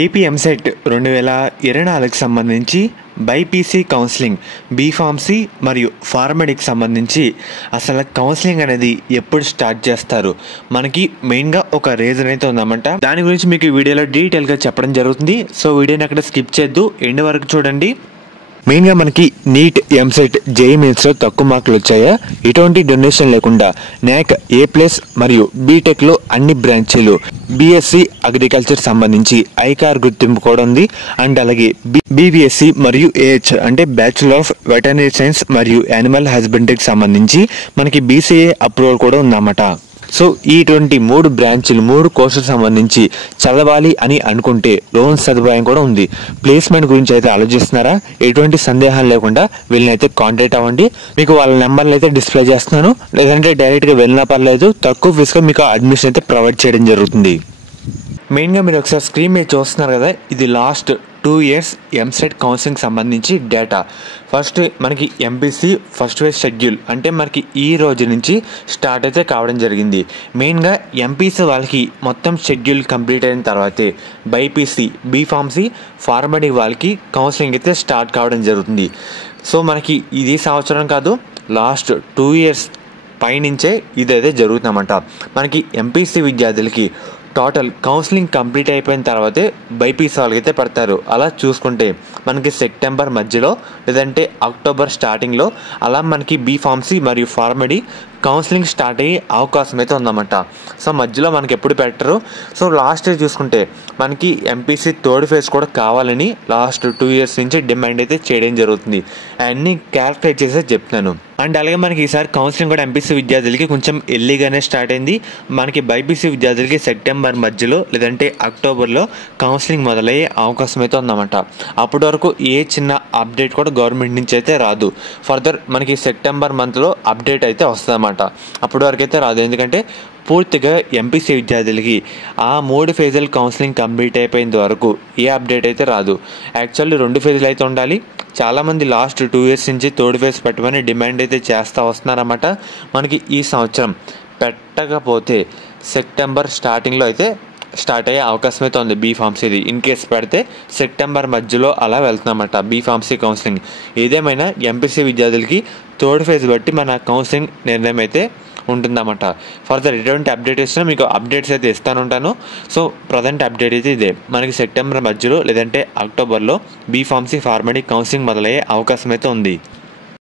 AP EAMCET 2024కి సంబంధించి BiPC counselling B Pharmacy మరియు ఫార్మడికి సంబంధించి అసలు కౌన్సిలింగ్ అనేది ఎప్పుడు స్టార్ట్ చేస్తారు, మనకి మెయిన్గా ఒక రీజన్ అయితే ఉందన్నమాట. దాని గురించి మీకు ఈ వీడియోలో డీటెయిల్గా చెప్పడం జరుగుతుంది. సో వీడియోని అక్కడ స్కిప్ చేయొద్దు, ఎండ్ వరకు చూడండి. మెయిన్గా మనకి నీట్, ఎంసెట్, జేఈఈ మెయిన్స్లో తక్కువ మార్కులు వచ్చాయా, ఎటువంటి డొనేషన్ లేకుండా న్యాక్ A+ మరియు బీటెక్లో అన్ని బ్రాంచీలు, బీఎస్సీ అగ్రికల్చర్ సంబంధించి ఐకార్ గుర్తింపు కూడా ఉంది. అండ్ అలాగే బీవీఎస్సీ మరియు AH అంటే బ్యాచులర్ ఆఫ్ వెటర్నరీ సైన్స్ మరియు యానిమల్ హస్బెండరీకి సంబంధించి మనకి BCA అప్రూవల్ కూడా ఉందన్నమాట. సో ఇటువంటి 3 బ్రాంచ్లు 3 కోర్సులకు సంబంధించి చదవాలి అని అనుకుంటే లోన్ సదుపాయం కూడా ఉంది. ప్లేస్మెంట్ గురించి అయితే ఆలోచిస్తున్నారా, ఎటువంటి సందేహం లేకుండా వీళ్ళనైతే కాంటాక్ట్ అవ్వండి. మీకు వాళ్ళ నెంబర్లు అయితే డిస్ప్లే చేస్తున్నాను, లేదంటే డైరెక్ట్గా వెళ్ళినా పర్లేదు, తక్కువ ఫీజుగా మీకు అడ్మిషన్ అయితే ప్రొవైడ్ చేయడం జరుగుతుంది. మెయిన్గా మీరు ఒకసారి స్క్రీన్ మీద చూస్తున్నారు కదా, ఇది లాస్ట్ 2 years ఎంసెట్ కౌన్సిలింగ్ సంబంధించి డేటా. ఫస్ట్ మనకి ఎంపీసీ ఫస్ట్ ఫేజ్ షెడ్యూల్ అంటే మనకి ఈ రోజు నుంచి స్టార్ట్ అయితే కావడం జరిగింది. మెయిన్గా ఎంపీసీ వాళ్ళకి మొత్తం షెడ్యూల్ కంప్లీట్ అయిన తర్వాతే బైపీసీ, బీఫార్మసీ, ఫార్మడీ వాళ్ళకి కౌన్సిలింగ్ అయితే స్టార్ట్ కావడం జరుగుతుంది. సో మనకి ఇది సంవత్సరం కాదు, లాస్ట్ 2 years పైనుంచే ఇదైతే జరుగుతుందన్నమాట. మనకి ఎంపీసీ విద్యార్థులకి టోటల్ కౌన్సిలింగ్ కంప్లీట్ అయిపోయిన తర్వాతే బైపీసీ వాళ్ళకి అయితే పడతారు. అలా చూసుకుంటే మనకి సెప్టెంబర్ మధ్యలో లేదంటే అక్టోబర్ స్టార్టింగ్లో అలా మనకి బీఫార్మసీ మరియు ఫార్మడీ కౌన్సిలింగ్ స్టార్ట్ అయ్యే అవకాశం అయితే ఉందన్నమాట. సో మధ్యలో మనకి ఎప్పుడు పెట్టరు. సో లాస్ట్ ఇయర్ చూసుకుంటే మనకి ఎంపీసీ థర్డ్ ఫేజ్ కూడా కావాలని లాస్ట్ 2 years నుంచి డిమాండ్ అయితే చేయడం జరుగుతుంది. అన్నీ క్యాల్కులేట్ చేసే చెప్తున్నాను. అండ్ అలాగే మనకి ఈసారి కౌన్సిలింగ్ కూడా ఎంపీసీ విద్యార్థులకి కొంచెం ఎర్లీగానే స్టార్ట్ అయింది. మనకి బైపీసీ విద్యార్థులకి సెప్టెంబర్ మధ్యలో లేదంటే అక్టోబర్లో కౌన్సిలింగ్ మొదలయ్యే అవకాశం అయితే ఉందన్నమాట. అప్పటి వరకు ఏ చిన్న అప్డేట్ కూడా గవర్నమెంట్ నుంచి అయితే రాదు. ఫర్దర్ మనకి సెప్టెంబర్ మంత్లో అప్డేట్ అయితే వస్తుందన్నమాట. అప్పటి వరకు అయితే రాదు, ఎందుకంటే పూర్తిగా ఎంపీసీ విద్యార్థులకి ఆ 3 ఫేజుల కౌన్సిలింగ్ కంప్లీట్ అయిపోయేంత వరకు ఏ అప్డేట్ అయితే రాదు. యాక్చువల్లీ 2 ఫేజులు అయితే ఉండాలి. చాలామంది లాస్ట్ 2 years నుంచి థర్డ్ ఫేజ్ పెట్టమని డిమాండ్ అయితే చేస్తూ వస్తున్నారన్నమాట. మనకి ఈ సంవత్సరం పెట్టకపోతే సెప్టెంబర్ స్టార్టింగ్లో అయితే స్టార్ట్ అయ్యే అవకాశం అయితే ఉంది. బీఫార్మసీది ఇన్ కేస్ పెడితే సెప్టెంబర్ మధ్యలో అలా వెళ్తుందన్నమాట బీఫార్మసీ కౌన్సిలింగ్. ఏదేమైనా ఎంపీసీ విద్యార్థులకి థర్డ్ ఫేజ్ బట్టి మన కౌన్సిలింగ్ నిర్ణయం అయితే ఉంటుందన్నమాట. ఫర్దర్ ఎటువంటి అప్డేట్ ఇచ్చినా మీకు అప్డేట్స్ అయితే ఇస్తానుంటాను. సో ప్రజెంట్ అప్డేట్ అయితే ఇదే, మనకి సెప్టెంబర్ మధ్యలో లేదంటే అక్టోబర్లో బీఫార్మసీ, ఫార్మడీ కౌన్సిలింగ్ మొదలయ్యే అవకాశం అయితే ఉంది.